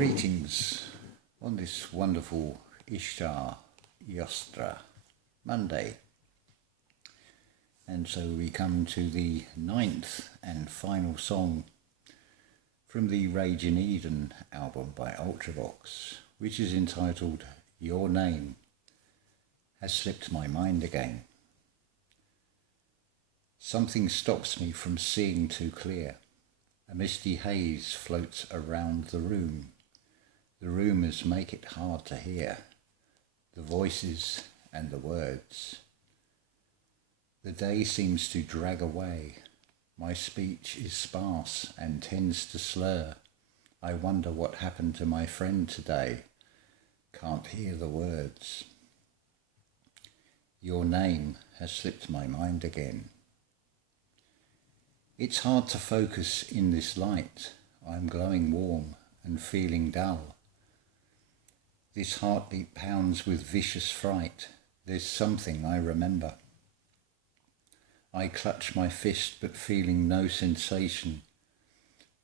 Greetings on this wonderful Ishtar Yostra Monday. And so we come to the 9th and final song from the Rage in Eden album by Ultravox, which is entitled Your Name Has Slipped My Mind Again. Something stops me from seeing too clear. A misty haze floats around the room. The rumours make it hard to hear, the voices and the words. The day seems to drag away. My speech is sparse and tends to slur. I wonder what happened to my friend today. Can't hear the words. Your name has slipped my mind again. It's hard to focus in this light. I'm glowing warm and feeling dull. This heartbeat pounds with vicious fright. There's something I remember. I clutch my fist but feeling no sensation.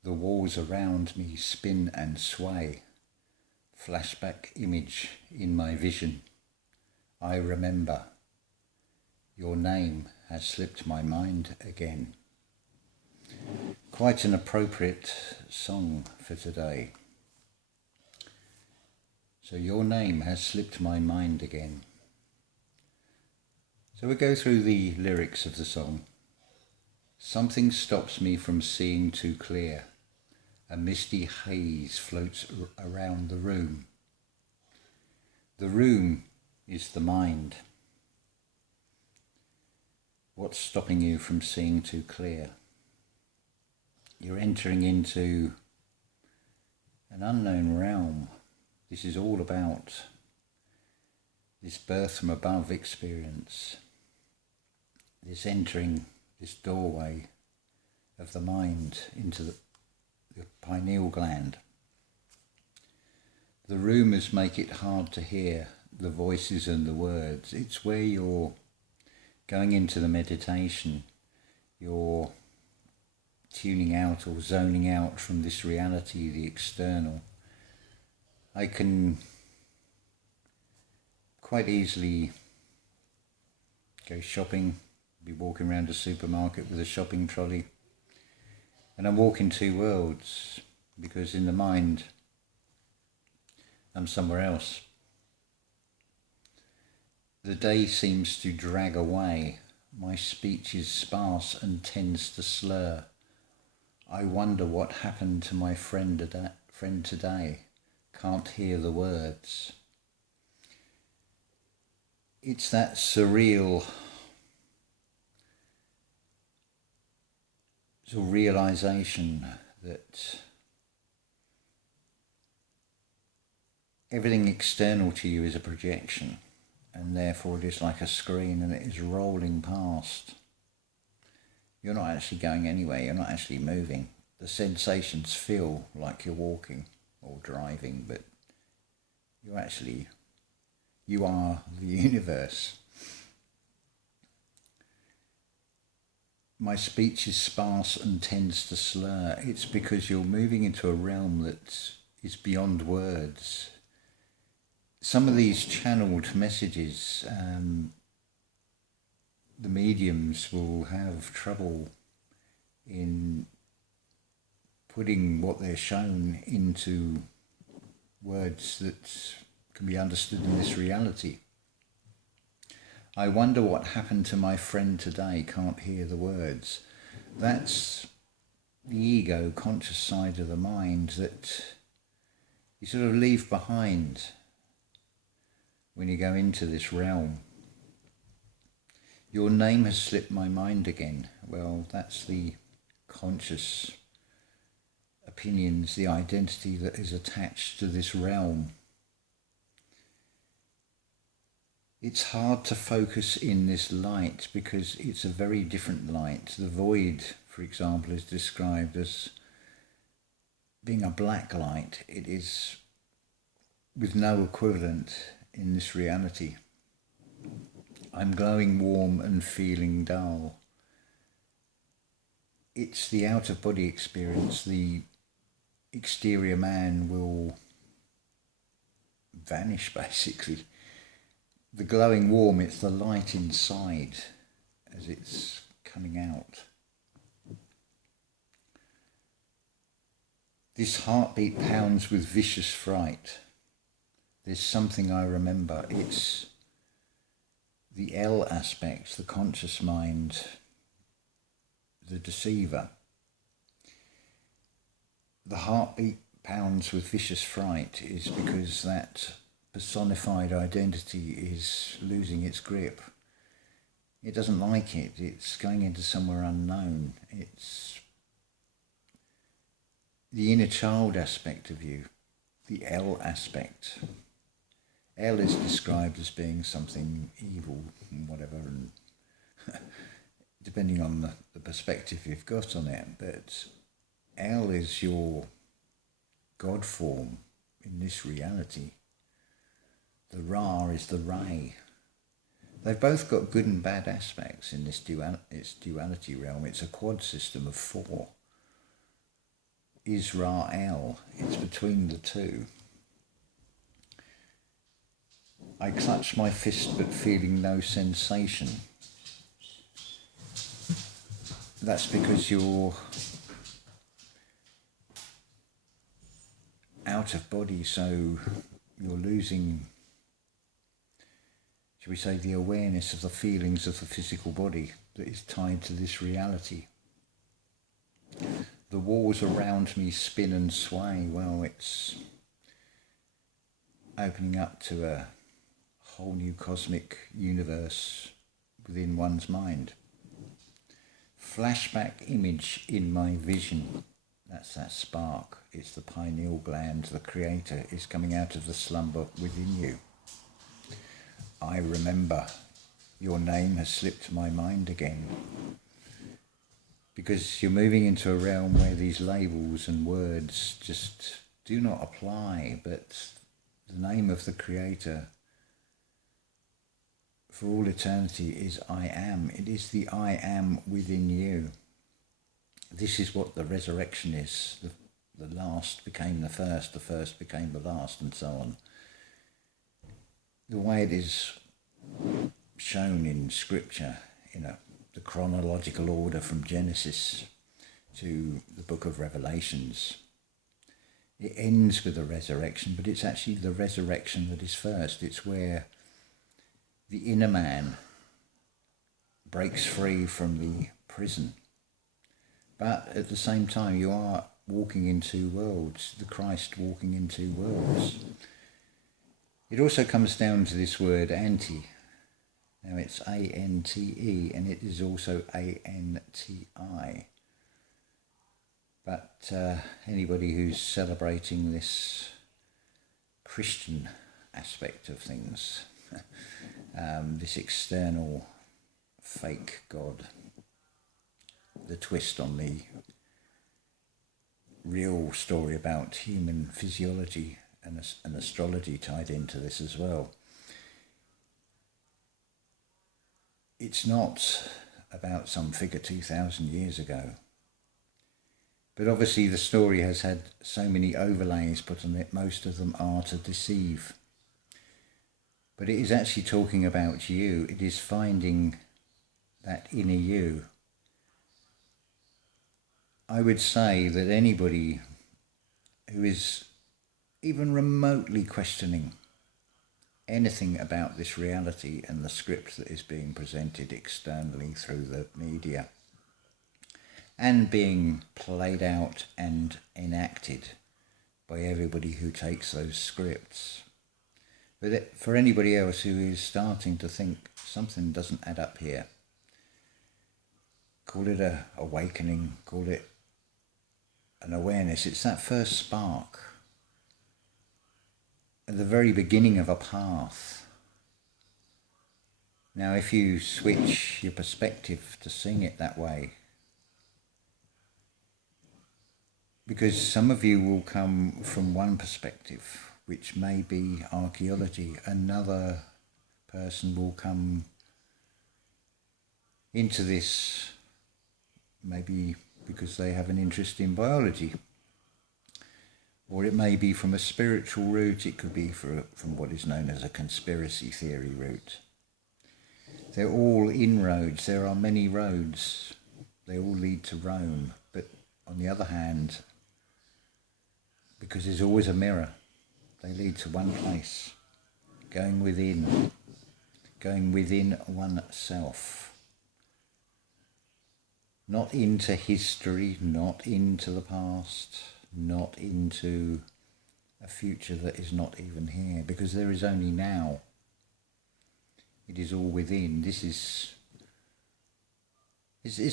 The walls around me spin and sway. Flashback image in my vision. I remember. Your name has slipped my mind again. Quite an appropriate song for today. So your name has slipped my mind again. So we go through the lyrics of the song. Something stops me from seeing too clear. A misty haze floats around the room. The room is the mind. What's stopping you from seeing too clear? You're entering into an unknown realm. This is all about this birth from above experience, this entering this doorway of the mind into the pineal gland. The rumours make it hard to hear, the voices and the words. It's where you're going into the meditation, you're tuning out or zoning out from this reality, the external. I can quite easily go shopping, be walking around a supermarket with a shopping trolley, and I'm walking two worlds because in the mind I'm somewhere else. The day seems to drag away. My speech is sparse and tends to slur. I wonder what happened to my friend today. Can't hear the words. It's that surreal sort of realization that everything external to you is a projection, and therefore it is like a screen and it is rolling past. You're not actually going anywhere, you're not actually moving. The sensations feel like you're walking or driving, but you are the universe. My speech is sparse and tends to slur. It's because you're moving into a realm that is beyond words. Some of these channeled messages, the mediums will have trouble in putting what they're shown into words that can be understood in this reality. I wonder what happened to my friend today, can't hear the words. That's the ego, conscious side of the mind that you sort of leave behind when you go into this realm. Your name has slipped my mind again. Well, that's the conscious opinions, the identity that is attached to this realm. It's hard to focus in this light because it's a very different light. The void, for example, is described as being a black light. It is with no equivalent in this reality. I'm glowing warm and feeling dull. It's the out-of-body experience. The exterior man will vanish, basically. The glowing warm, it's the light inside as it's coming out. This heartbeat pounds with vicious fright. There's something I remember. It's the L aspect, the conscious mind, the deceiver. The heartbeat pounds with vicious fright is because that personified identity is losing its grip. It doesn't like it. It's going into somewhere unknown. It's the inner child aspect of you, the L aspect. L is described as being something evil and whatever, and depending on the perspective you've got on it, but L is your God form in this reality. The Ra is the Ray. They've both got good and bad aspects in this duality realm. It's a quad system of 4. Israel, it's between the two. I clutch my fist but feeling no sensation. That's because you're out of body, so you're losing, shall we say, the awareness of the feelings of the physical body that is tied to this reality. The walls around me spin and sway. Well, it's opening up to a whole new cosmic universe within one's mind. Flashback image in my vision. That's that spark. It's the pineal gland. The creator is coming out of the slumber within you. I remember. Your name has slipped my mind again. Because you're moving into a realm where these labels and words just do not apply, but the name of the Creator for all eternity is I am. It is the I am within you. This is what the resurrection is. The last became the first became the last, and so on. The way it is shown in Scripture, the chronological order from Genesis to the book of Revelations. It ends with the resurrection, but it's actually the resurrection that is first. It's where the inner man breaks free from the prison. But at the same time, you are walking in two worlds, the Christ walking in two worlds. It also comes down to this word anti. Now it's A-N-T-E, and it is also A-N-T-I. But anybody who's celebrating this Christian aspect of things, this external fake God, the twist on the real story about human physiology and astrology tied into this as well. It's not about some figure 2,000 years ago. But obviously the story has had so many overlays put on it, most of them are to deceive. But it is actually talking about you. It is finding that inner you. I would say that anybody who is even remotely questioning anything about this reality and the script that is being presented externally through the media and being played out and enacted by everybody who takes those scripts. But for anybody else who is starting to think something doesn't add up here, call it a awakening, call it an awareness. It's that first spark at the very beginning of a path. Now, if you switch your perspective to seeing it that way, because some of you will come from one perspective, which may be archaeology, another person will come into this maybe because they have an interest in biology. Or it may be from a spiritual route, it could be from what is known as a conspiracy theory route. They're all inroads, there are many roads, they all lead to Rome, but on the other hand, because there's always a mirror, they lead to one place, going within oneself. Not into history, not into the past, not into a future that is not even here, because there is only now. It is all within. It's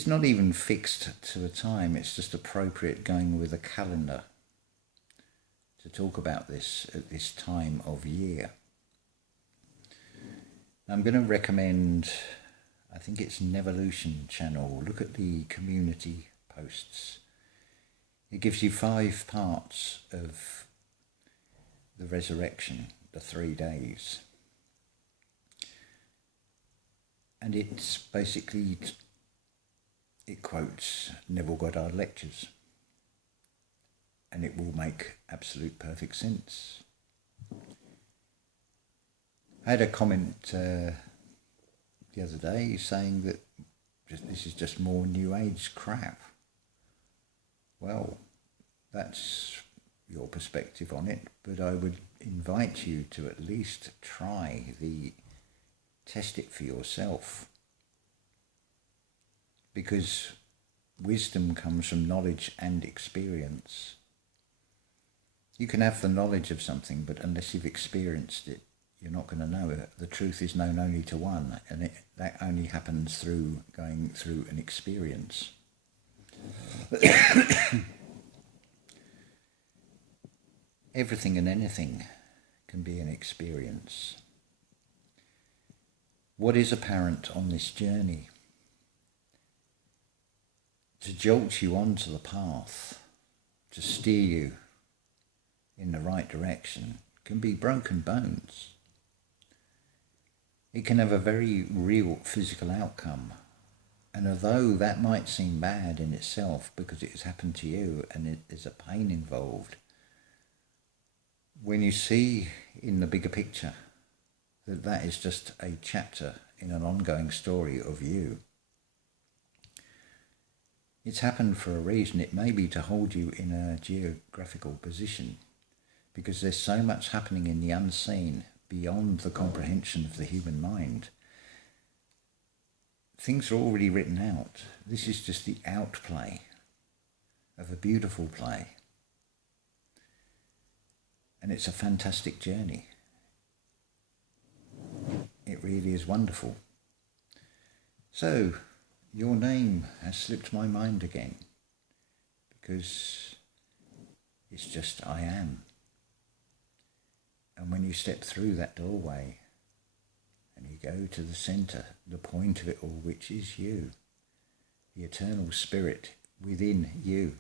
not even fixed to a time, it's just appropriate going with a calendar to talk about this at this time of year. I'm going to recommend, I think it's Nevolution channel. Look at the community posts. It gives you 5 parts of the resurrection, the 3 days. And it's basically, it quotes Neville Goddard lectures. And it will make absolute perfect sense. I had a comment the other day saying that this is just more New Age crap. Well, that's your perspective on it, but I would invite you to at least test it for yourself. Because wisdom comes from knowledge and experience. You can have the knowledge of something, but unless you've experienced it, you're not going to know it. The truth is known only to one, and that only happens through going through an experience. Everything and anything can be an experience. What is apparent on this journey? To jolt you onto the path, to steer you in the right direction, can be broken bones. It can have a very real physical outcome. And although that might seem bad in itself because it has happened to you and there's a pain involved, when you see in the bigger picture that that is just a chapter in an ongoing story of you, it's happened for a reason. It may be to hold you in a geographical position, because there's so much happening in the unseen beyond the comprehension of the human mind. Things are already written out. This is just the outplay of a beautiful play. And it's a fantastic journey. It really is wonderful. So, your name has slipped my mind again, because it's just I am. And when you step through that doorway and you go to the centre, the point of it all, which is you, the eternal spirit within you,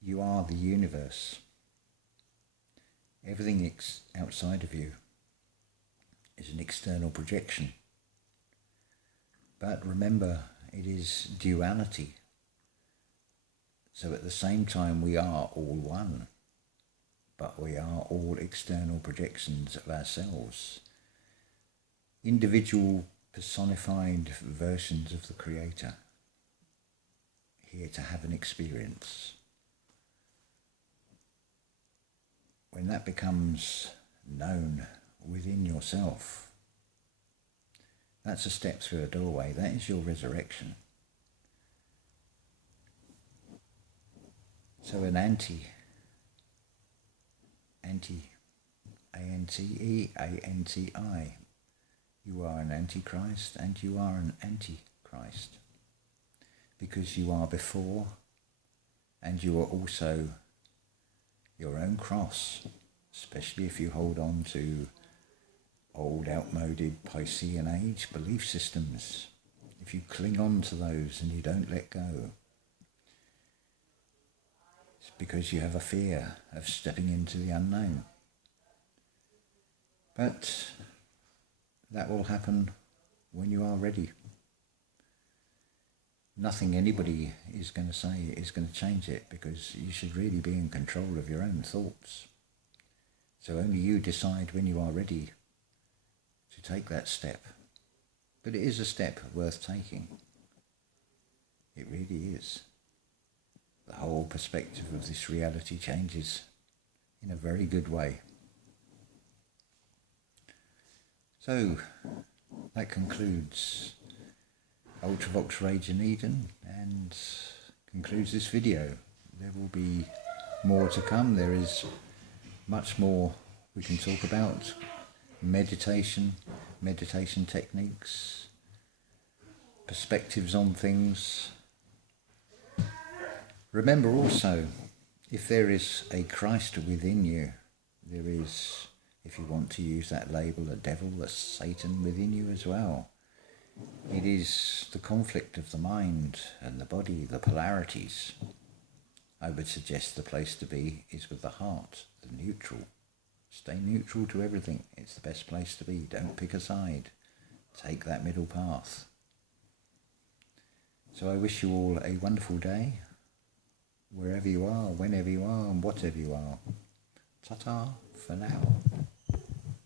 you are the universe. Everything outside of you is an external projection. But remember, it is duality. So at the same time we are all one, but we are all external projections of ourselves. Individual personified versions of the Creator, here to have an experience. When that becomes known within yourself, that's a step through a doorway. That is your resurrection. So an ante, A-N-T-E, A-N-T-I. You are an ante-Christ and you are an ante-Christ. Because you are before and you are also your own cross, especially if you hold on to old, outmoded Piscean age belief systems. If you cling on to those and you don't let go, it's because you have a fear of stepping into the unknown. But that will happen when you are ready. nothing anybody is going to say is going to change it, because you should really be in control of your own thoughts. So only you decide when you are ready to take that step. But it is a step worth taking. It really is. The whole perspective of this reality changes in a very good way. So that concludes Ultravox Rage in Eden and concludes this video. There will be more to come. There is much more we can talk about. Meditation techniques, perspectives on things. Remember also, if there is a Christ within you, there is, if you want to use that label, a devil, a Satan within you as well. It is the conflict of the mind and the body, the polarities. I would suggest the place to be is with the heart, the neutral. Stay neutral to everything. It's the best place to be. Don't pick a side. Take that middle path. So I wish you all a wonderful day, wherever you are, whenever you are, and whatever you are. Ta-ta for now.